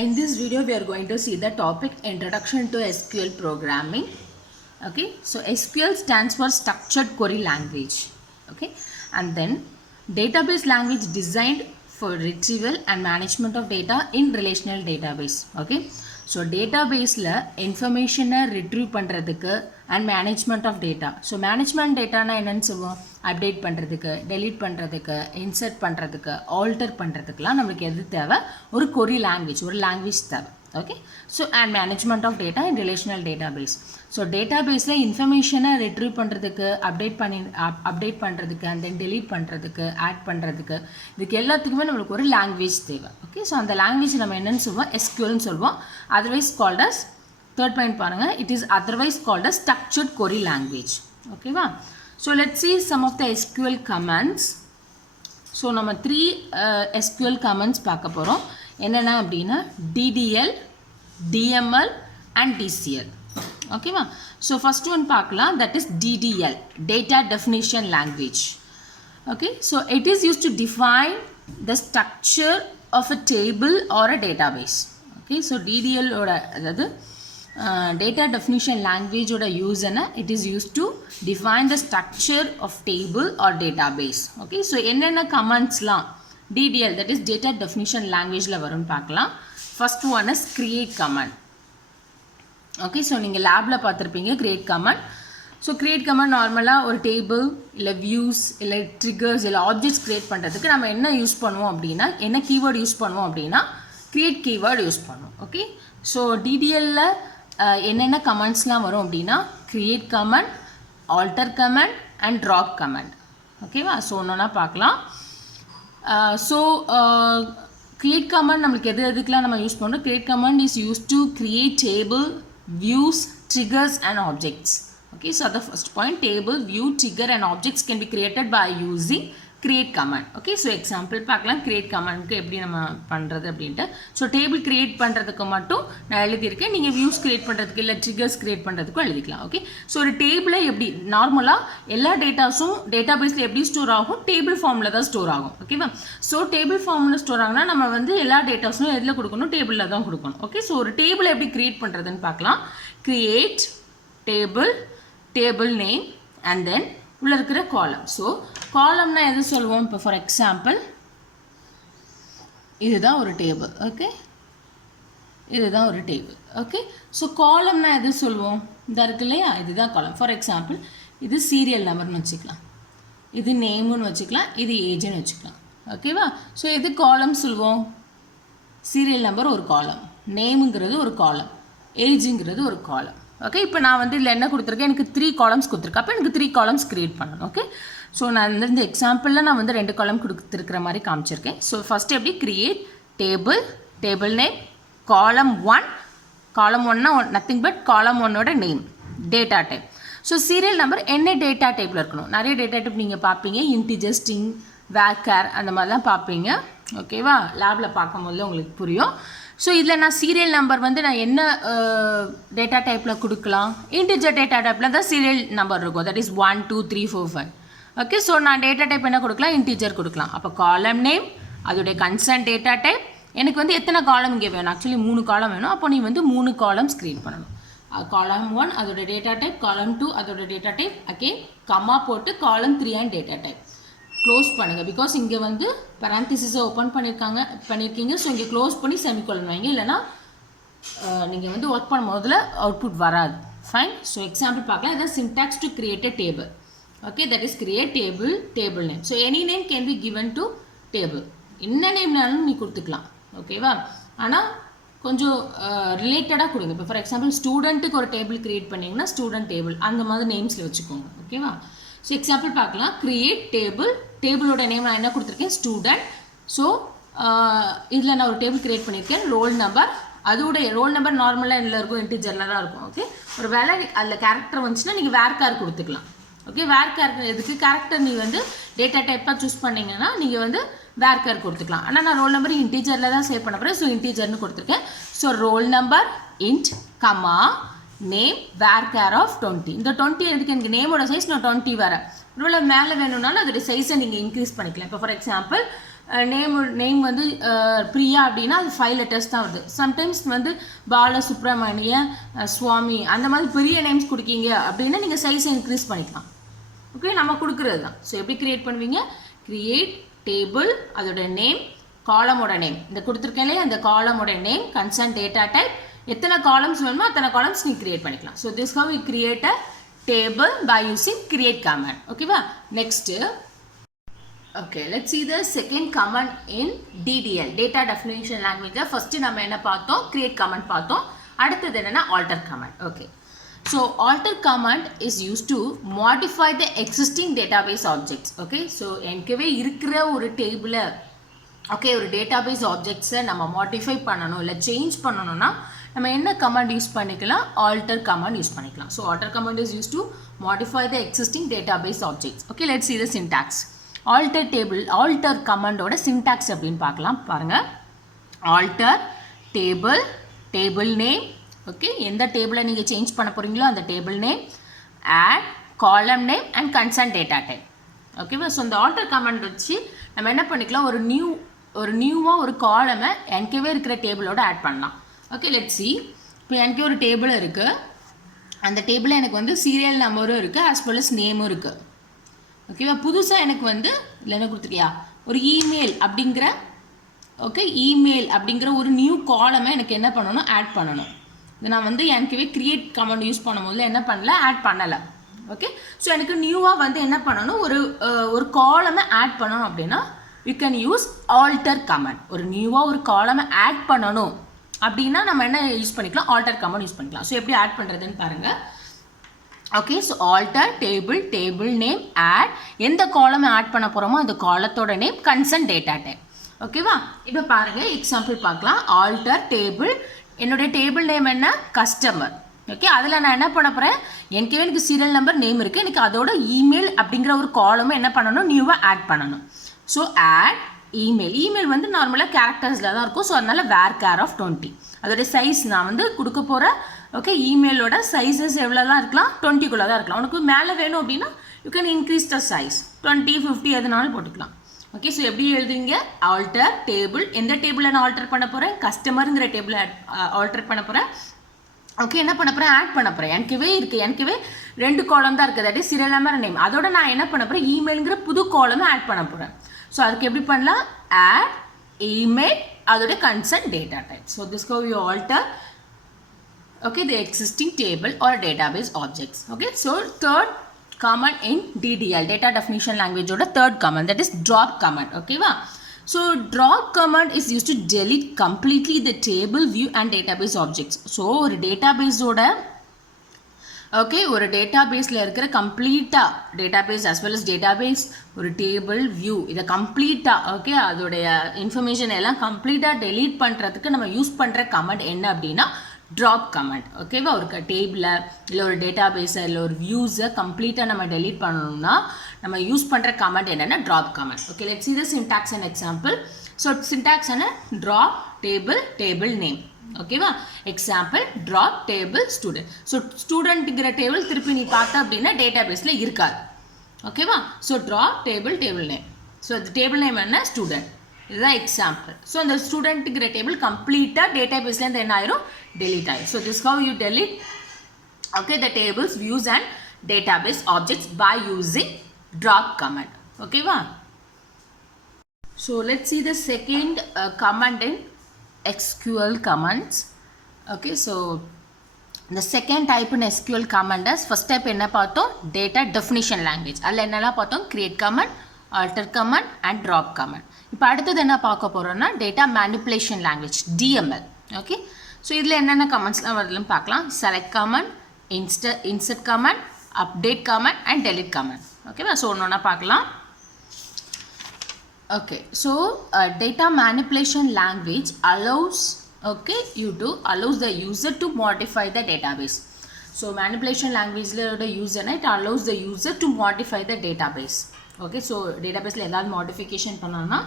In this video, we are going to see the topic Introduction to SQL Programming. Okay, so SQL stands for Structured Query Language. Okay, and then database language designed for retrieval and management of data in relational database. Okay, so database la information retrieve பண்றதுக்கு and management of data. So management data na என்னன்னு சொல்லுவோம், update பண்றதுக்கு, delete பண்றதுக்கு, insert பண்றதுக்கு, alter பண்றதுக்குலாம் நமக்கு எது தேவை, ஒரு query language, ஒரு language தேவை. Okay, so and management of data in relational database. So database la information retrieve பண்றதுக்கு, update பண்றதுக்கு and then delete பண்றதுக்கு, add பண்றதுக்கு, இதுக்கு எல்லாத்துக்குமே நமக்கு ஒரு language தேவை. Okay, so அந்த language நம்ம என்னன்னு சொல்லுவோம், SQL னு சொல்லுவோம், otherwise called as third point பாருங்க, it is otherwise called as structured query language. Okay வா? So let's see some of the SQL commands. So நம்ம 3 SQL commands பார்க்க போறோம். என்னென்ன அப்படின்னா DDL, DML and DCL. Okay வா? So first one பார்க்கலாம், that is DDL, data definition language. Okay, so it is used to define the structure of a table or a database. Okay, so DDL ஓட அதாவது data definition language ஓட use it is used to define the structure of table or database. Okay, so என்னென்ன commandsலாம் DDL, that is data definition language ல வரும்னு பார்க்கலாம். First one is create command. Okay, so நீங்க லேப்ல பார்த்திருப்பீங்க create command. So create command நார்மலா ஒரு table இல்ல வியூஸ் இல்ல ட்ரிகர்ஸ் இல்ல ஆப்ஜெக்ட்ஸ் கிரியேட் பண்றதுக்கு நம்ம என்ன யூஸ் பண்ணுவோம் அப்படின்னா, என்ன கீவேர்ட் யூஸ் பண்ணுவோம் அப்படின்னா create keyword யூஸ் பண்ணுவோம். Okay, so DDL ல என்னென்ன கமெண்ட்ஸ்லாம் வரும் அப்படின்னா create command, alter command and drop command. ஓகேவா? ஸோ ஒன்றா பார்க்கலாம். ஸோ create command நம்மளுக்கு எதுக்கெலாம் நம்ம யூஸ் பண்ணுறோம், create command is used to create table, views, triggers and objects. Okay, so the first point, table, view, trigger and objects can be created by using create command. Okay, so example பார்க்கலாம் create command க்கு எப்படி நம்ம பண்றது அப்படினு. So table create பண்றதுக்கு மட்டும் நான் எழுதி இருக்கேன், நீங்க views create பண்றதுக்கு இல்ல triggers create பண்றதுக்கு எழுதிக்கலாம். Okay, so ஒரு டேபிளை எப்படி நார்மலா எல்லா டேட்டாஸும் டேட்டாபேஸ்ல எப்படி ஸ்டோர் ஆகும், டேபிள் ஃபார்ம்ல தான் ஸ்டோர் ஆகும். ஓகேவா? so டேபிள் ஃபார்ம்ல ஸ்டோர் ஆகுனா நம்ம வந்து எல்லா டேட்டாஸும் எதுல கொடுக்கணும், டேபிள்ல தான் கொடுக்கணும். ஓகே, so ஒரு டேபிளை எப்படி கிரியேட் பண்றதுன்னு பார்க்கலாம். create table, table name and then உள்ள இருக்கிற காலம். ஸோ காலம்னா எது சொல்லுவோம், இப்போ ஃபார் எக்ஸாம்பிள் இதுதான் ஒரு டேபிள். ஓகே, இதுதான் ஒரு டேபிள். ஓகே, ஸோ காலம்னா எது சொல்லுவோம், இந்த இருக்கு இல்லையா, இதுதான் காலம். ஃபார் எக்ஸாம்பிள் இது சீரியல் நம்பர்னு வச்சுக்கலாம், இது நேமுன்னு வச்சுக்கலாம், இது ஏஜ்னு வச்சுக்கலாம். ஓகேவா? ஸோ எது காலம் சொல்லுவோம், சீரியல் நம்பர் ஒரு காலம், நேமுங்கிறது ஒரு காலம், ஏஜுங்கிறது ஒரு காலம். ஓகே, இப்போ நான் வந்து இதில் என்ன கொடுத்துருக்கேன், எனக்கு 3 காலம்ஸ் கொடுத்துருக்கேன். அப்போ எனக்கு 3 காலம்ஸ் க்ரியேட் பண்ணணும். ஓகே, ஸோ நான் இந்த எக்ஸாம்பிளில் நான் வந்து 2 காலம் கொடுத்துருக்கிற மாதிரி காமிச்சிருக்கேன். ஸோ ஃபஸ்ட்டு எப்படி create table, table name, column 1, column 1னா நத்திங் பட் காலம் 1ஓட name, data type. So serial number என்ன டேட்டா டைப்பில் இருக்கணும், நிறைய டேட்டா டைப் நீங்கள் பார்ப்பீங்க, இன்டிஜர், ஸ்ட்ரிங், வேர்கேர் அந்த மாதிரிலாம் பார்ப்பீங்க. ஓகேவா? லேபில் பார்க்கும்போது உங்களுக்கு புரியும். ஸோ இதில் நான் சீரியல் நம்பர் வந்து நான் என்ன டேட்டா டைப்பில் கொடுக்கலாம், இன்டிஜர் டேட்டா டைப்பில் தான் சீரியல் நம்பர் இருக்கும், தட் இஸ் 1 2 3 4 5. ஓகே, ஸோ நான் டேட்டா டைப் என்ன கொடுக்கலாம், இன்டிஜர் கொடுக்கலாம். அப்போ காலம் நேம், அதோடைய கன்சர்ன் டேட்டா டைப், எனக்கு வந்து எத்தனை காலம் இங்கே வேணும், ஆக்சுவலி 3 காலம் வேணும். அப்போ நீ வந்து 3 காலம்ஸ் க்ரியேட் பண்ணணும். காலம் 1 அதோட டேட்டா டைப், காலம் 2 அதோட டேட்டா டைப், அகெயின் கம்மா போட்டு காலம் 3 அண்ட் டேட்டா டைப் க்ளோஸ் பண்ணுங்கள். பிகாஸ் இங்கே வந்து பரான்டிசிஸை ஓப்பன் பண்ணியிருக்கீங்க. ஸோ இங்கே க்ளோஸ் பண்ணி செமிகோலன் வைங்க, இல்லைனா நீங்கள் வந்து ஒர்க் பண்ணும் போதில் அவுட்புட் வராது. ஃபைன். ஸோ எக்ஸாம்பிள் பார்க்கலாம். இதான் syntax to create a table. Okay, that is create table, table name. So any name can be given to table, என்ன நேம்னாலும் நீ கொடுத்துக்கலாம். ஓகேவா? ஆனால் கொஞ்சம் ரிலேட்டடாக கொடுங்க. இப்போ ஃபார் எக்ஸாம்பிள் ஸ்டூடெண்ட்டுக்கு ஒரு டேபிள் கிரியேட் பண்ணிங்கன்னா ஸ்டூடெண்ட் டேபிள் அந்த மாதிரி நேம்ஸில் வச்சுக்கோங்க. ஓகேவா? ஸோ எக்ஸாம்பிள் பார்க்கலாம். கிரியேட் டேபிள், டேபிளோட நேம் நான் என்ன கொடுத்துருக்கேன், ஸ்டூடெண்ட். ஸோ இதில் நான் ஒரு டேபிள் கிரியேட் பண்ணியிருக்கேன், ரோல் நம்பர். அதோடைய ரோல் நம்பர் நார்மலாக இதில் இருக்கும், இன்டிஜரில் தான் இருக்கும். ஓகே, ஒரு வேலை அதில் கேரக்டர் வந்துச்சுன்னா நீங்கள் வேர்கார் கொடுத்துக்கலாம். ஓகே, வேர்கார் எதுக்கு, கேரக்டர் நீ வந்து டேட்டா டைப்பாக சூஸ் பண்ணிங்கன்னா நீங்கள் வந்து வேர்கார் கொடுத்துக்கலாம். ஆனால் நான் ரோல் நம்பர் இன்டிஜரில் தான் சேவ் பண்ண போகிறேன். ஸோ இன்டிஜர்னு கொடுத்துருக்கேன். So roll number int comma name varchar of 20. இந்த 20 எனக்கு நேமோட சைஸ் நான் 20 வரேன். ஒருவேளை மேலே வேணும்னாலும் அதோடைய சைஸை நீங்கள் இன்க்ரீஸ் பண்ணிக்கலாம். இப்போ ஃபார் எக்ஸாம்பிள் நேம் வந்து பிரியா அப்படின்னா அது 5 letters தான் வருது. சம்டைம்ஸ் வந்து பாலசுப்ரமணிய சுவாமி அந்த மாதிரி பெரிய நேம்ஸ் கொடுக்கீங்க அப்படின்னா நீங்கள் சைஸை இன்க்ரீஸ் பண்ணிக்கலாம். ஓகே, நம்ம கொடுக்குறது தான். ஸோ எப்படி க்ரியேட் பண்ணுவீங்க? க்ரியேட் டேபிள், அதோட நேம், காலமோட நேம், இந்த கொடுத்துருக்கேன் இல்லையா அந்த காலமோட நேம், கன்சர்ன் டேட்டா டைப், எத்தனை காலம்ஸ் வேணுமோ அத்தனை காலம்ஸ் நீங்கள் க்ரியேட் பண்ணிக்கலாம். So this how you create a table by using create command. Okay va? Next, okay, let's see the second command in DDL, data definition language. First நம்ம என்ன பார்த்தோம்? create command பார்த்தோம். அடுத்தது என்னன்னா alter command. Okay, so alter command is used to modify the existing database objects. Okay, so எனக்கவே இருக்கிற ஒரு டேபிள ஒரு database ஆப்ஜெக்ட்ஸை நம்ம மாடிஃபை பண்ணணும் இல்லை சேஞ்ச் பண்ணணும்னா நம்ம என்ன கமாண்ட் யூஸ் பண்ணிக்கலாம்? ஆல்டர் கமாண்ட் யூஸ் பண்ணிக்கலாம். So alter command is use to modify the existing database objects. Okay, let's see the syntax. Alter table, alter கமாண்டோட சின்டாக்ஸ் அப்படின்னு பார்க்கலாம். பாருங்கள், alter table, table name, okay, எந்த டேபிளை நீங்கள் சேஞ்ச் பண்ண போகிறீங்களோ அந்த table name, add column name and concern data type. ஓகேவா? ஸோ இந்த ஆல்டர் கமாண்ட் வச்சு நம்ம என்ன பண்ணிக்கலாம்? ஒரு நியூவாக ஒரு காலமை எனக்கவே இருக்கிற டேபிளோட ஆட் பண்ணலாம். Okay, let's see. இப்போ எனக்கு ஒரு டேபிள் இருக்குது, அந்த டேபிளில் எனக்கு வந்து சீரியல் நம்பரும் இருக்குது as well as நேமும் இருக்குது. ஓகேவா? புதுசாக எனக்கு வந்து இல்லை என்ன கொடுத்துருக்கியா ஒரு இமெயில் அப்படிங்கிற இமெயில் அப்படிங்கிற ஒரு நியூ காலமை எனக்கு என்ன பண்ணணும்? ஆட் பண்ணணும். இது நான் வந்து எனக்குவே கிரியேட் கமாண்ட் யூஸ் பண்ணும்போது என்ன பண்ணல? ஆட் பண்ணலை. ஓகே, ஸோ எனக்கு நியூவாக வந்து என்ன பண்ணணும்? ஒரு காலமை ஆட் பண்ணணும் அப்படின்னா you can use alter command. ஒரு நியூவாக ஒரு காலமை ஆட் பண்ணணும் அப்படின்னா நம்ம என்ன யூஸ் பண்ணிக்கலாம்? ஆல்டர் கமாண்ட் யூஸ் பண்ணிக்கலாம். ஸோ எப்படி ஆட் பண்ணுறதுன்னு பாருங்கள். Okay, so alter table, table name, add, எந்த காலமை ஆட் பண்ண போகிறோமோ அந்த காலத்தோட நேம், கன்சர்ன் டேட்டா டைப். ஓகேவா? இப்போ பாருங்கள், எக்ஸாம்பிள் பார்க்கலாம். ஆல்டர் டேபிள், என்னுடைய டேபிள் நேம் என்ன? கஸ்டமர். ஓகே, அதில் நான் என்ன பண்ண போகிறேன்? எனக்கு சீரியல் நம்பர், நேம் இருக்குது, எனக்கு அதோட இமெயில் அப்படிங்கிற ஒரு காலமும் என்ன பண்ணணும்? நியூவாக ஆட் பண்ணணும். ஸோ ஆட் இமெயில் வந்து நார்மலாக கேரக்டர்ஸில் தான் இருக்கும். ஸோ அதனால் varchar of 20, அதோடைய சைஸ் நான் வந்து கொடுக்க போகிறேன். ஓகே, இமெயிலோட சைஸஸ் எவ்வளோ தான் இருக்கலாம்? 20குள்ளே தான் இருக்கலாம். உனக்கு மேலே வேணும் அப்படின்னா you can increase the size 20, 50 எதுனாலும் போட்டுக்கலாம். ஓகே, ஸோ எப்படி எழுதுவீங்க? ஆல்டர் டேபிள், எந்த டேபிளை நான் ஆல்டர் பண்ண போகிறேன்? கஸ்டமருங்கிற டேபிளை ஆல்டர் பண்ண போகிறேன். ஓகே, என்ன பண்ண போகிறேன்? ஆட் பண்ண போகிறேன். எனக்கவே 2 காலம் தான் இருக்குது, அதாவது சீரியல் நம்பர், நேம். அதோட நான் என்ன பண்ண போகிறேன்? இமெயிலுங்கிற புது காலமை ஆட் பண்ண போகிறேன். ஸோ அதுக்கு எப்படி பண்ணலாம்? ஆட் இமெயில், அதோட concern data type. So this how you alter the existing table or database objects. Okay, so third command in DDL, data definition language oda third command, that is drop command. Okay va? So drop command is used to delete completely the table, view and database objects. So ஒரு database oda ஒரு டேட்டாபேஸில் இருக்கிற கம்ப்ளீட்டாக database as well as database, ஒரு table, view, இதை கம்ப்ளீட்டாக அதோடைய information எல்லாம் கம்ப்ளீட்டாக டெலீட் பண்ணுறதுக்கு நம்ம யூஸ் பண்ணுற கமெண்ட் என்ன அப்படின்னா ட்ராப் கமெண்ட். ஓகேவா? ஒரு டேபிளை இல்லை ஒரு டேட்டாபேஸை இல்லை ஒரு வியூஸை கம்ப்ளீட்டாக நம்ம டெலீட் பண்ணணும்னா நம்ம யூஸ் பண்ணுற கமெண்ட் என்னென்னா drop command. Okay, let's see the syntax and example. So syntax என்ன? Drop table, table name. ஓகேவா? Example, drop table student. So ஸ்டூடெண்ட்டுங்கிற டேபிள் திருப்பி நீ பார்த்த அப்படின்னா டேட்டாபேஸில் இருக்காது. ஓகேவா? So drop table, table name. So அந்த டேபிள் நேம் என்ன? ஸ்டூடெண்ட். இதுதான் எக்ஸாம்பிள். ஸோ அந்த ஸ்டூடெண்ட்டுங்கிற டேபிள் கம்ப்ளீட்டாக டேட்டாபேஸ்லேருந்து என்ன ஆயிரும்? டெலீட் ஆயிரும். So this how you delete the tables, views and database objects by using drop command. ஓகேவா? So let's see the second command in SQL commands. Okay, so the second type in SQL command is first type என்ன பார்த்தோம்? data definition language. அதில் என்னெல்லாம் பார்த்தோம்? create command, alter command and drop command. இப்போ அடுத்தது என்ன பார்க்க போகிறோம்னா data manipulation language, DML. Okay, so இதில் என்னென்ன கமெண்ட்ஸ்லாம் வருதுன்னு பார்க்கலாம். select command, insert command, update command and delete command. ஓகேவா? ஸோ ஒன்று ஒன்றா பார்க்கலாம். Okay, so data manipulation language allows the user to modify the database. So manipulation language la user it allows the user to modify the database. Okay, so database la edha modification pannana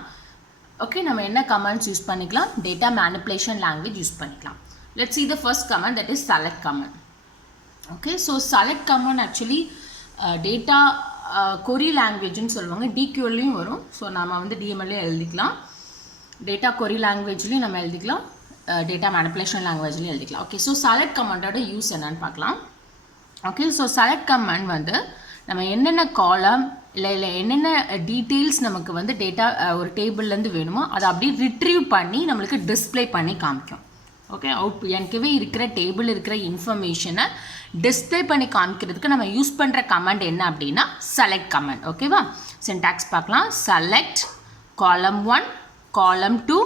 okay nama enna commands use panikalam? Data manipulation language use panikalam. Let's see the first command, that is select command. Okay, so select command actually data கொரி லாங்குவேஜ்னு சொல்லுவாங்க. டிக்யூலையும் வரும். So நம்ம வந்து டிஎம்எல்லையும் எழுதிக்கலாம். Data கொரி லாங்குவேஜ்லேயும் நம்ம எழுதிக்கலாம், data manipulation லாங்குவேஜ்லேயும் எழுதிக்கலாம். Okay, so select கமாண்டோட use என்னன்னு பார்க்கலாம். ஓகே, ஸோ செலக்ட் கமாண்ட் வந்து நம்ம என்னென்ன காலம் இல்லை என்னென்ன டீட்டெயில்ஸ் நமக்கு வந்து டேட்டா ஒரு டேபிள்லேருந்து வேணுமோ அதை அப்படியே ரிட்ரீவ் பண்ணி நம்மளுக்கு டிஸ்பிளே பண்ணி காமிக்கும். ஓகே, எனக்கவே இருக்கிற டேபிள் இருக்கிற இன்ஃபர்மேஷனை டிஸ்பிளே பண்ணி காமிக்கிறதுக்கு நம்ம யூஸ் பண்ணுற கமாண்ட் என்ன அப்படின்னா செலக்ட் கமாண்ட். ஓகேவா, சின்டாக்ஸ் பார்க்கலாம். செலக்ட் காலம் 1 காலம் 2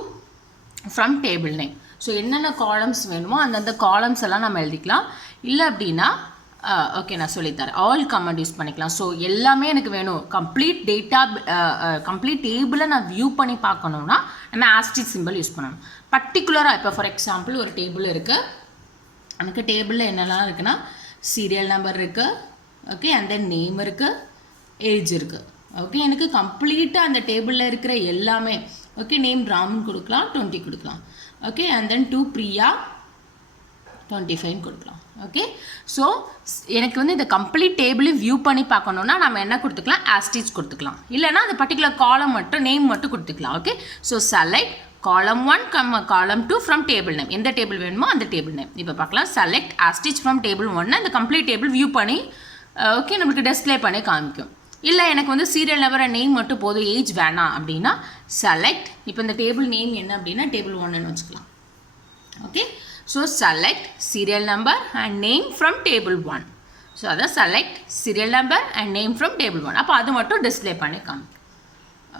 ஃப்ரம் டேபிள் நேம். ஸோ என்னென்ன காலம்ஸ் வேணுமோ அந்தந்த காலம்ஸ் எல்லாம் நம்ம எழுதிக்கலாம். இல்லை அப்படின்னா ஓகே நான் சொல்லித்தரேன், ஆல் கமாண்ட் யூஸ் பண்ணிக்கலாம். ஸோ எல்லாமே எனக்கு வேணும், கம்ப்ளீட் டேட்டா கம்ப்ளீட் டேபிளை நான் வியூ பண்ணி பார்க்கணுன்னா நம்ம ஆஸ்டிக் சிம்பிள் யூஸ் பண்ணணும். பர்டிகுலராக இப்போ ஃபார் எக்ஸாம்பிள் ஒரு டேபிள் இருக்குது, எனக்கு டேபிளில் என்னெல்லாம் இருக்குன்னா சீரியல் நம்பர் இருக்குது, ஓகே, அண்ட் தென் நேம் இருக்குது, ஏஜ் இருக்குது. ஓகே, எனக்கு கம்ப்ளீட்டாக அந்த டேபிளில் இருக்கிற எல்லாமே, ஓகே, நேம் ராமன் கொடுக்கலாம், 20 கொடுக்கலாம். ஓகே, அண்ட் தென் 2 பிரியா 25 கொடுக்கலாம். ஓகே, ஸோ எனக்கு வந்து இந்த கம்ப்ளீட் டேபிளையும் வியூ பண்ணி பார்க்கணுன்னா நம்ம என்ன கொடுத்துக்கலாம், ஆஸ்டிச் கொடுத்துக்கலாம். இல்லைனா அந்த பர்டிகுலர் காலம் மட்டும் நேம் மட்டும் கொடுத்துக்கலாம். ஓகே, ஸோ செலக்ட் காலம் 1 காலம் 2 ஃப்ரம் டேபிள் நேம். எந்த டேபிள் வேணுமோ அந்த டேபிள் நேம். இப்போ பார்க்கலாம், செலக்ட் ஆஸ்டிச் ஃப்ரம் டேபிள் 1 அந்த கம்ப்ளீட் டேபிள் வியூ பண்ணி ஓகே நம்மளுக்கு டிஸ்பிளே பண்ணி காமிக்கும். இல்லை எனக்கு வந்து சீரியல் நம்பர் நேம் மட்டும் போதும், ஏஜ் வேணாம் அப்படின்னா செலக்ட், இப்போ இந்த டேபிள் நேம் என்ன அப்படின்னா டேபிள் 1ன்னு வச்சுக்கலாம். Okay, so select serial number and name from table 1. So அதை select serial number and name from table 1, அப்போ அது மட்டும் டிஸ்பிளே பண்ணி காமிக்கும்.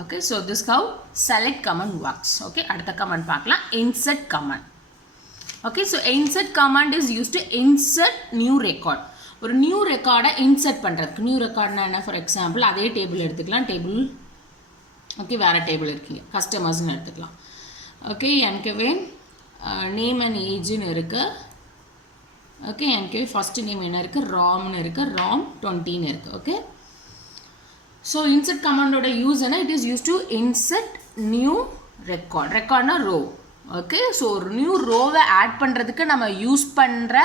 Okay, so this how select command works. Okay, அடுத்த கமாண்ட் பார்க்கலாம், insert command. Okay, so insert command is use to insert new record. ஒரு new ரெக்கார்டை இன்சர்ட் பண்ணுறதுக்கு, நியூ ரெக்கார்ட்னா என்ன, ஃபார் எக்ஸாம்பிள் அதே டேபிள் எடுத்துக்கலாம், டேபிள் ஓகே வேறு டேபிள் இருக்கீங்க, கஸ்டமர்ஸ்னு எடுத்துக்கலாம். ஓகே, எனக்குவே நேம் அண்ட் ஏஜ்னு இருக்குது. ஓகே, எனக்குவே ஃபஸ்ட்டு நேம் என்ன இருக்குது, ராம்னு இருக்குது, ராம் 20ன்னு இருக்குது. ஓகே, ஸோ இன்சர்ட் கமாண்டோட யூஸ் என்ன, it is use to insert new record. ரெக்கார்ட்னா ரோ. ஓகே, ஸோ ஒரு நியூ ரோவை ஆட் பண்ணுறதுக்கு நம்ம யூஸ் பண்ணுற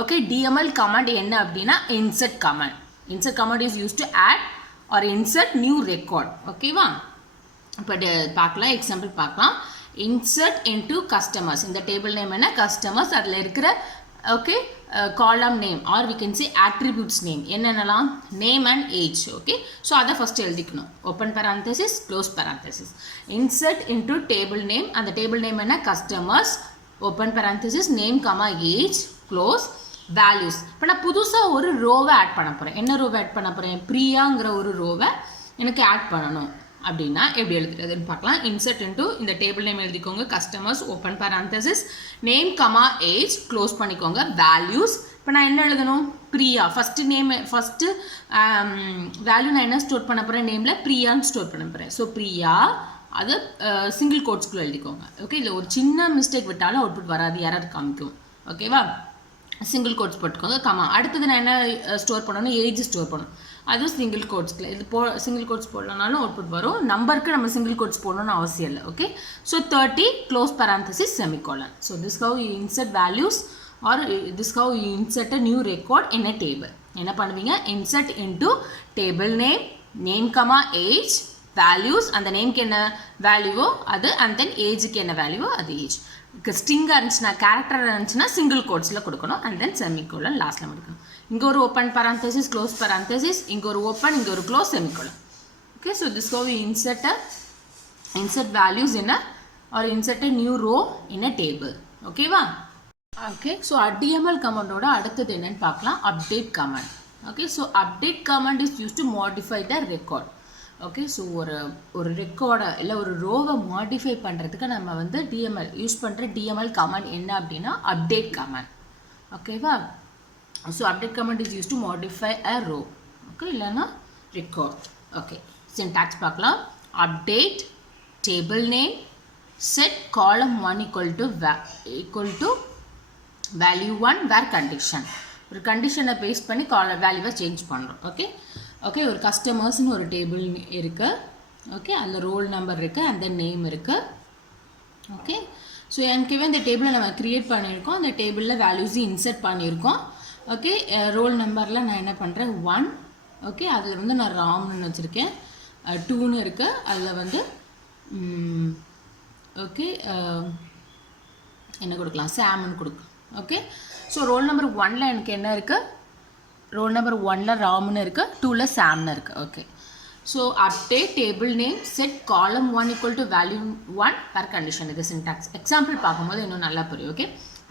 ஓகே டிஎம்எல் கமாண்ட் என்ன அப்படின்னா insert command. Insert command is use to add or insert new record. ஓகேவா, இப்போ பார்க்கலாம், எக்ஸாம்பிள் பார்க்கலாம். இன்சர்ட் இன்டு கஸ்டமர்ஸ், இந்த டேபிள் நேம் என்ன கஸ்டமர்ஸ், அதில் இருக்கிற okay column name or we can say attributes name என்னென்னலாம், name and age. Okay, so அதை ஃபஸ்ட்டு எழுதிக்கணும், open parenthesis close parenthesis. Insert into table name, அந்த டேபிள் நேம் என்ன customers, open parenthesis name comma age close values. இப்போ நான் புதுசாக ஒரு ரோவை ஆட் பண்ண போகிறேன். என்ன ரோவை ஆட் பண்ண போகிறேன், பிரியாங்கிற ஒரு ரோவை எனக்கு ஆட் பண்ணணும் அப்படின்னா எப்படி எழுதுறதுன்னு பார்க்கலாம். இன்சர்ட் இன்டு இந்த டேபிள் நேம் எழுதிக்கோங்க, customers open parenthesis name comma age close பண்ணிக்கோங்க, வேல்யூஸ். இப்போ நான் என்ன எழுதணும், Priya. First name first value நான் என்ன ஸ்டோர் பண்ண போகிறேன், நேமில் பிரியான்னு ஸ்டோர் பண்ண போகிறேன். ஸோ பிரியா அது சிங்கிள் கோட்ஸ்குள்ளே எழுதிக்கோங்க. ஓகே, இல்லை ஒரு சின்ன மிஸ்டேக் விட்டாலும் அவுட்புட் வராது, எரர் காமிக்கும். ஓகேவா, சிங்கிள் கோட்ஸ் போட்டுக்கோங்க, கமா. அடுத்தது நான் என்ன ஸ்டோர் பண்ணணும், ஏஜ் ஸ்டோர் பண்ணணும், அதுவும் சிங்கிள் கோட்ஸ்க்கு. இது சிங்கிள் கோட்ஸ் போடலனாலும் அவுட்புட் வரும், நம்பருக்கு நம்ம சிங்கிள் கோட்ஸ் போடணும்னு அவசியம் இல்லை. Okay, so 30 close parenthesis semicolon. So this how you insert values are this how you insert a new record in a table. என்ன பண்ணுவீங்க, insert into table name, name comma age, values, அந்த நேம்க்கு என்ன வேல்யூவோ அது, and then ஏஜுக்கு என்ன வேல்யூவோ அது age. ஸ்ட்ரிங்காக இருந்துச்சுன்னா, character இருந்துச்சுன்னா சிங்கிள் கோட்ஸில் கொடுக்கணும், அண்ட் தென் செமிகோலன் லாஸ்ட்டில் முடிக்கணும். இங்கே ஒரு ஓப்பன் பேராந்தசிஸ் க்ளோஸ் பேராந்தசிஸ், இங்கே ஒரு ஓப்பன், இங்கே ஒரு close, semicolon. Okay, so this how you insert values in a or insert a new row in a table. ஓகேவா, ஓகே. ஸோ டிஎம்எல் கமாண்டோட அடுத்தது என்னன்னு பார்க்கலாம், update command. Okay, so update command is use to modify the record. Okay, so ஒரு ரெக்கார்டை இல்லை ஒரு ரோவை மாடிஃபை பண்ணுறதுக்கு நம்ம வந்து டிஎம்எல் யூஸ் பண்ணுற டிஎம்எல் கமாண்ட் என்ன அப்படின்னா அப்டேட் கமாண்ட். ஓகேவா, so update command is use to modify a row. Okay, இல்லைன்னா ரெக்கார்ட். ஓகே, சின்டாக்ஸ் பார்க்கலாம். Update table name set column 1 equal to value 1 where condition. ஒரு கண்டிஷனை பேஸ் பண்ணி வேல்யூவை சேஞ்ச் பண்ணுறோம். ஓகே, ஓகே, ஒரு கஸ்டமர்ஸ்னு ஒரு டேபிள் இருக்குது. ஓகே, அதில் ரோல் நம்பர் இருக்குது, அந்த நேம் இருக்குது. ஓகே, ஸோ எனக்குவே இந்த டேபிளை நம்ம க்ரியேட் பண்ணியிருக்கோம், அந்த டேபிளில் வேல்யூஸையும் இன்சர்ட் பண்ணியிருக்கோம். ஓகே, ரோல் நம்பரில் நான் என்ன பண்ணுறேன் 1, ஓகே, அதில் வந்து நான் ராம்னு வச்சுருக்கேன், 2ன்னு இருக்குது, அதில் வந்து ஓகே என்ன கொடுக்கலாம், சாம்னு கொடுக்கலாம். ஓகே, ஸோ ரோல் நம்பர் 1ல் எனக்கு என்ன இருக்குது, ரோல் நம்பர் 1ல் ராம்னு இருக்குது, 2ல் சாம்னு இருக்குது. Okay, so update table name set column 1 equal to value 1 per condition. இது சின்டாக்ஸ். எக்ஸாம்பிள் பார்க்கும்போது இன்னும் நல்லா புரியும். ஓகே,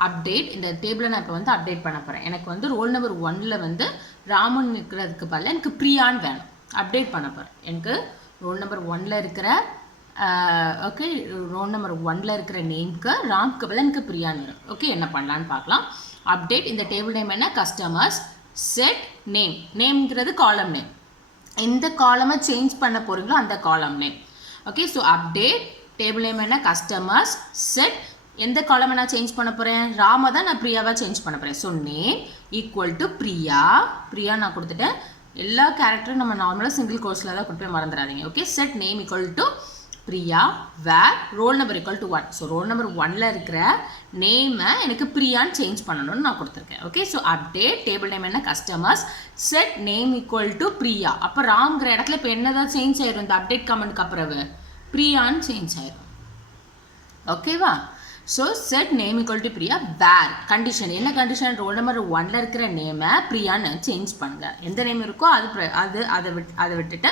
அப்டேட் இந்த டேபிளை நான் இப்போ வந்து அப்டேட் பண்ண போகிறேன். எனக்கு வந்து ரோல் நம்பர் 1ல் வந்து ராமன் இருக்கிறதுக்கு பதிலாக எனக்கு பிரியான்னு வேணும், அப்டேட் பண்ண போகிறேன். எனக்கு ரோல் நம்பர் 1ல் இருக்கிற ஓகே, ரோல் நம்பர் 1ல் இருக்கிற நேம்க்கு ராம்க்கு பதிலாக எனக்கு பிரியான்னு வேணும். ஓகே, என்ன பண்ணலான்னு பார்க்கலாம். அப்டேட் இந்த டேபிள் நேம் என்ன, கஸ்டமர்ஸ், செட் நேம், நேம்ங்கிறது காலம் நேம், எந்த காலமை சேஞ்ச் பண்ண போகிறீங்களோ அந்த column name. Okay, so update table name என்ன, கஸ்டமர்ஸ், செட் எந்த காலமை நான் சேஞ்ச் பண்ண போகிறேன், ராமை தான் நான் பிரியாவாக சேஞ்ச் பண்ண போகிறேன். So name equal to Priya, Priya நான் கொடுத்துட்டேன். எல்லா கேரக்டரும் நம்ம நார்மலாக சிங்கிள் கோர்ஸில் தான் கொடுப்பேன், மறந்துடாதீங்க. Okay, set name equal to Priya, where roll number equal to 1. So roll number 1ல் இருக்கிற நேமை எனக்கு பிரியான்னு சேஞ்ச் பண்ணணும்னு நான் கொடுத்துருக்கேன். Okay, so update table name என்ன, customers, set name equal to Priya. அப்போ ராம்ங்கிற இடத்துல இப்போ என்னதான் சேஞ்ச் ஆயிரும், இந்த அப்டேட் கமெண்ட்க்கு அப்புறம் பிரியான்னு சேஞ்ச் ஆயிரும். ஓகேவா, so set name equal to Priya, where condition என்ன கண்டிஷன், ரோல் நம்பர் 1ல் இருக்கிற நேமை பிரியான்னு சேஞ்ச் பண்ணுங்க. எந்த நேம் இருக்கோ அதை விட்டுட்டு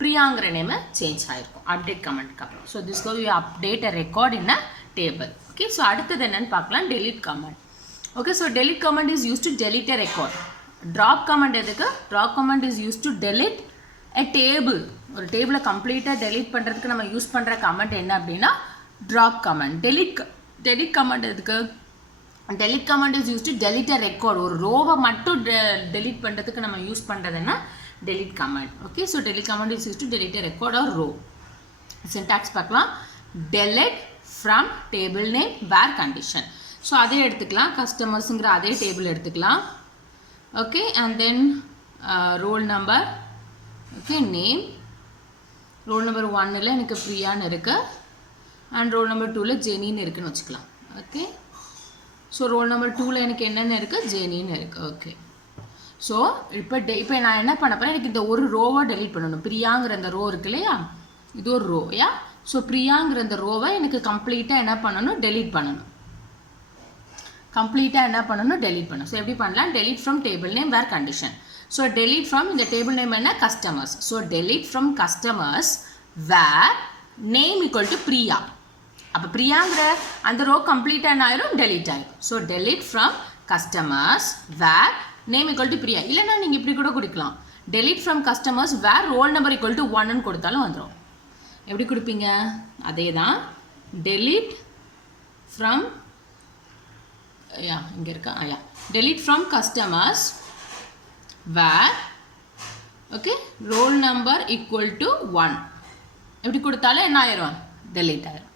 பிரியாங்கிற நேமை சேஞ்ச் ஆகிருக்கும் அப்டேட் கமெண்ட்க்கு அப்புறம். So this go you update a record in a table. Okay, so அடுத்தது என்னன்னு பார்க்கலாம், delete command. Okay, so delete command is use to delete a record. Drop command எதுக்கு, drop command is use to delete a table. ஒரு டேபிளை கம்ப்ளீட்டாக delete பண்ணுறதுக்கு நம்ம use பண்ணுற கமெண்ட் என்ன அப்படின்னா ட்ராப் கமெண்ட். டெலிட் கமெண்ட் எதுக்கு, delete command is use to delete a record. ஒரு ரோவை மட்டும் டெலிட் பண்ணுறதுக்கு நம்ம யூஸ் பண்ணுறதுன்னா delete command. Okay, so delete command is used to delete a record or row. Syntax பார்க்கலாம், delete from table name where condition. So அதே எடுத்துக்கலாம், கஸ்டமர்ஸுங்கிற அதே டேபிள் எடுத்துக்கலாம். Okay, and then roll number, okay, name, roll number 1ல் எனக்கு பிரியான்னு இருக்கு, and roll number 2ல் ஜெனின்னு இருக்குன்னு வச்சுக்கலாம். ஓகே, ஸோ ரோல் நம்பர் 2ல் எனக்கு என்னென்ன இருக்குது, ஜெனின்னு இருக்குது. ஓகே, ஸோ இப்போ நான் என்ன பண்ண போகிறேன், எனக்கு இந்த ஒரு ரோவை டெலிட் பண்ணணும். பிரியாங்கிற அந்த ரோ இருக்கு இல்லையா, இது ஒரு ரோ யா. ஸோ பிரியாங்கிற அந்த ரோவை எனக்கு கம்ப்ளீட்டாக என்ன பண்ணணும், டெலிட் பண்ணணும். கம்ப்ளீட்டாக என்ன பண்ணணும், டெலிட் பண்ணணும். ஸோ எப்படி பண்ணலாம், delete from table name where condition. So delete from இந்த டேபிள் நேம் என்ன, customers. So delete from customers where name equal to Priya. அப்போ பிரியாங்கிற அந்த ரோ கம்ப்ளீட்டாக என்ன ஆயிரும், டெலிட் ஆயிரும். So delete from customers where name equal to Priya. இல்லைன்னா நீங்கள் இப்படி கூட கொடுக்கலாம், delete from customers where roll number equal to 1ன்னு கொடுத்தாலும் வந்துடும். எப்படி கொடுப்பீங்க, அதே தான், டெலிட் ஃப்ரம் இங்கே இருக்கா, delete from customers where okay roll number equal to 1 எப்படி கொடுத்தாலும் என்ன ஆயிரும், டெலிட் ஆயிரும்.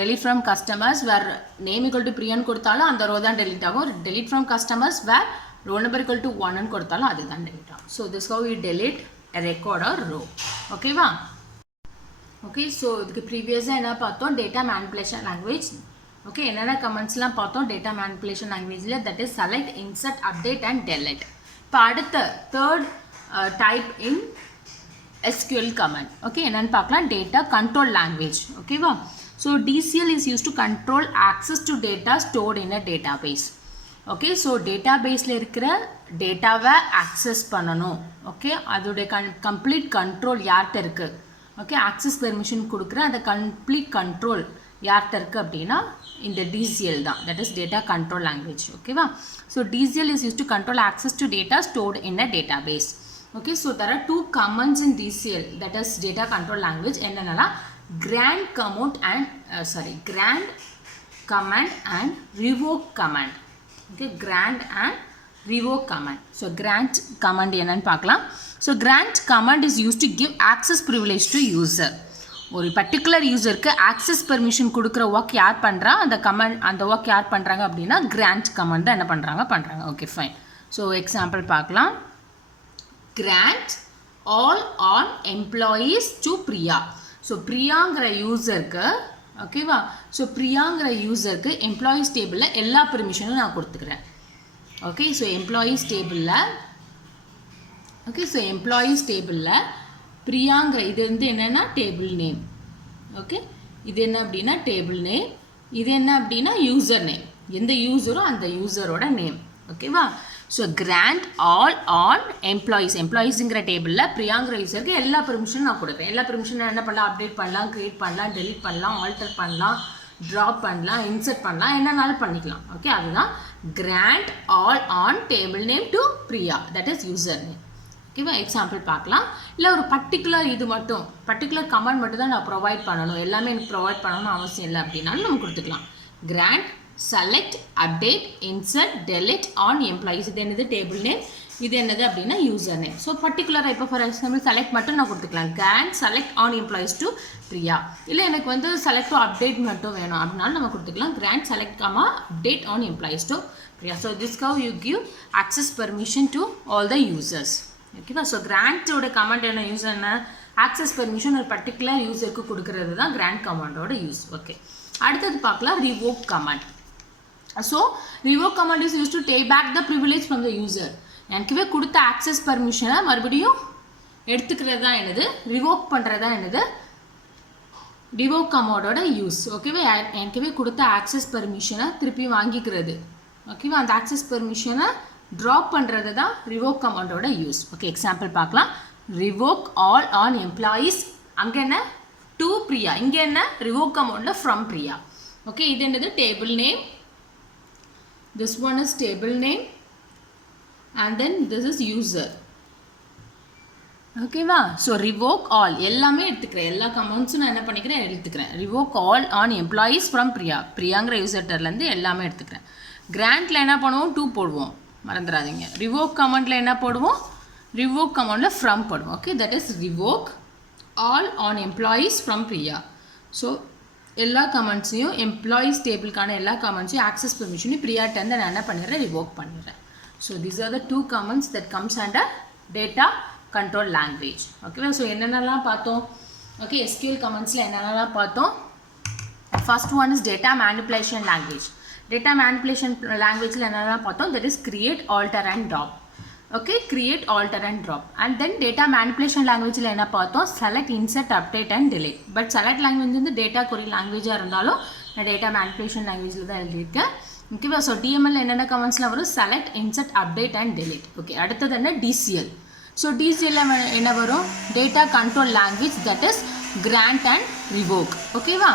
Delete from customers where name equal to பிரியான்னு கொடுத்தாலும் அந்த ரோ தான் டெலிட் ஆகும். Delete from customers where roll number equal to 1ன்னு கொடுத்தாலும் அதுதான் டெலிட் ஆகும். So this how you delete a record or row. ஓகேவா, ஓகே, ஸோ இதுக்கு ப்ரீவியஸாக என்ன பார்த்தோம், டேட்டா மேனிப்புலேஷன் லாங்குவேஜ். ஓகே, என்னென்ன கமெண்ட்ஸ்லாம் பார்த்தோம் டேட்டா மேனிப்புலேஷன் லாங்குவேஜில், that is select, insert, update and delete. இப்போ அடுத்த தேர்ட் டைப் இன் SQL கமெண்ட். ஓகே, என்னென்னு பார்க்கலாம், டேட்டா கண்ட்ரோல் லாங்குவேஜ். ஓகேவா, so DCL is used to control access to data stored in a database. Okay, so டேட்டாபேஸில் இருக்கிற டேட்டாவை access பண்ணணும். Okay, அதோடைய கம்ப்ளீட் கண்ட்ரோல் யார்கிட்ட இருக்குது, ஓகே, ஆக்சஸ் பெர்மிஷன் கொடுக்குற அந்த கம்ப்ளீட் கண்ட்ரோல் யார்கிட்ட இருக்குது அப்படின்னா இந்த DCL தான், that is data control language. ஓகேவா, so DCL is used to control access to data stored in a database. Okay, so there are two commands in DCL, that is data control language. என்னென்னா grant command and revoke command. Okay, grant and revoke command. So grant command என்னன்னு பார்க்கலாம். So grant command is used to give access privilege to user. ஒரு particular யூசருக்கு access permission கொடுக்குற work யார் பண்ணுறா, அந்த work யார் பண்ணுறாங்க அப்படின்னா கிராண்ட் கமாண்ட் தான் என்ன பண்ணுறாங்க. Okay, fine. ஸோ எக்ஸாம்பிள் பார்க்கலாம். Grant all on employees to Priya. So பிரியாங்கிற யூசருக்கு, ஓகேவா, ஸோ பிரியாங்கிற யூசருக்கு எம்ப்ளாயீஸ் டேபிளில் எல்லா பெர்மிஷனும் நான் கொடுத்துக்கிறேன். ஓகே, ஸோ எம்ப்ளாயீஸ் டேபிளில் ஓகே ஸோ எம்ப்ளாயீஸ் டேபிளில் பிரியாங்கிற இது வந்து என்னென்னா டேபிள் நேம். ஓகே இது என்ன அப்படின்னா டேபிள் நேம், இது என்ன அப்படின்னா யூசர் நேம். எந்த யூசரோ அந்த யூசரோட நேம். ஓகேவா? ஸோ கிராண்ட் ஆல் ஆன் எம்ப்ளாயீஸுங்கிற டேபிளில் பிரியாங்கிற யூசருக்கு எல்லா பெர்மிஷனும் நான் கொடுக்குறேன். எல்லா பெர்மிஷனும் என்ன பண்ணலாம், அப்டேட் பண்ணலாம், க்ரியேட் பண்ணலாம், டெலிட் பண்ணலாம், ஆல்டர் பண்ணலாம், ட்ராப் பண்ணலாம், இன்சர்ட் பண்ணலாம், என்னன்னாலும் பண்ணிக்கலாம். ஓகே அதுதான் grant all on table name to Priya, that is user name. ஓகேவா? எக்ஸாம்பிள் பார்க்கலாம். இல்லை ஒரு பர்டிகுலர் கமாண்ட் மட்டும் தான் நான் ப்ரொவைட் பண்ணணும், எல்லாமே எனக்கு ப்ரொவைட் பண்ணணும்னு அவசியம் இல்லை அப்படின்னாலும் நம்ம கொடுத்துக்கலாம். Grant select update insert delete on employees. இது என்னது டேபிள் நேம், இது என்னது அப்படின்னா யூசர் நேம். ஸோ பர்டிகுலராக இப்போ ஃபார் எக்ஸாம்பிள் செலக்ட் மட்டும் நான் கொடுத்துக்கலாம், grant select on employees to Priya. இல்லை எனக்கு வந்து செலக்ட் டு அப்டேட் மட்டும் வேணும் அப்படின்னாலும் நம்ம கொடுத்துக்கலாம், grant select comma update on employees to Priya. So this how you give access permission to all the users. ஓகேவா? ஸோ கிராண்டோட கமாண்ட் என்ன, யூஸ் என்ன, ஆக்சஸ் பெர்மிஷன் ஒரு பர்டிகுலர் யூசருக்கு கொடுக்கறது தான் கிராண்ட் கமாண்டோட யூஸ். ஓகே அடுத்தது பார்க்கலாம் revoke command. So revoke command is use to take back the privilege from the user. எனக்குவே கொடுத்த ஆக்சஸ் பர்மிஷனை மறுபடியும் எடுத்துக்கிறது தான் என்னது, ரிவோக் பண்ணுறது தான் என்னது ரிவோக் கமாண்டோட யூஸ். ஓகேவா? எனக்குவே கொடுத்த ஆக்சஸ் பர்மிஷனை திருப்பி வாங்கிக்கிறது. ஓகேவா? அந்த ஆக்சஸ் பர்மிஷனை ட்ராப் பண்ணுறது தான் ரிவோக் கமாண்டோட யூஸ். ஓகே எக்ஸாம்பிள் பார்க்கலாம். ரிவோக் ஆல் ஆன் எம்ப்ளாயீஸ், அங்கே என்ன டு பிரியா, இங்கே என்ன ரிவோக் கமாண்டில் ஃப்ரம் பிரியா. ஓகே இது என்னது table name, this one is table name and then this is user. ஓகேவா? ஸோ ரிவோக் ஆல் எல்லாமே எடுத்துக்கிறேன், எல்லா கமெண்ட்ஸும் நான் என்ன பண்ணிக்கிறேன் எடுத்துக்கிறேன். Revoke all on employees from பிரியாங்கிற யூசர்லேருந்து எல்லாமே எடுத்துக்கிறேன். கிராண்டில் என்ன பண்ணுவோம், டூ போடுவோம், மறந்துடாதீங்க. ரிவோக் கமாண்டில் என்ன போடுவோம், ரிவோக் கமாண்டில் ஃப்ரம் போடுவோம். Okay that is revoke all on employees from Priya. So எல்லா கமெண்ட்ஸையும் எம்ப்ளாயீஸ் டேபிளுக்கான எல்லா கமெண்ட்ஸையும் ஆக்சஸ் பெர்மிஷனையும் பிரியாட்டேருந்து நான் என்ன பண்ணிடுறேன், ரிவோக் பண்ணிடுறேன். So these are the 2 comments that comes under data control language. ஓகேவா? ஸோ என்னென்னலாம் பார்த்தோம், ஓகே எஸ்கியூஎல் கமெண்ட்ஸில் என்னென்னலாம் பார்த்தோம். First one is data manipulation language. Data manipulation லாங்குவேஜில் என்னென்னலாம் பார்த்தோம், that is create alter and drop. Okay create alter and drop. And then data manipulation லாங்குவேஜில் என்ன பார்த்தோம், select insert update and delete. But select language வந்து data கொரி லாங்குவேஜாக இருந்தாலும் நான் data manipulation லாங்குவேஜில் தான் எழுதியிருக்கேன். ஓகேவா? ஸோ டிஎம்எல் என்னென்ன கமெண்ட்ஸ்லாம் வரும், select insert update and delete. Okay அடுத்தது என்ன டிசிஎல். ஸோ டிசிஎல்ல என்ன வரும், data control language, that is grant and revoke. ஓகேவா?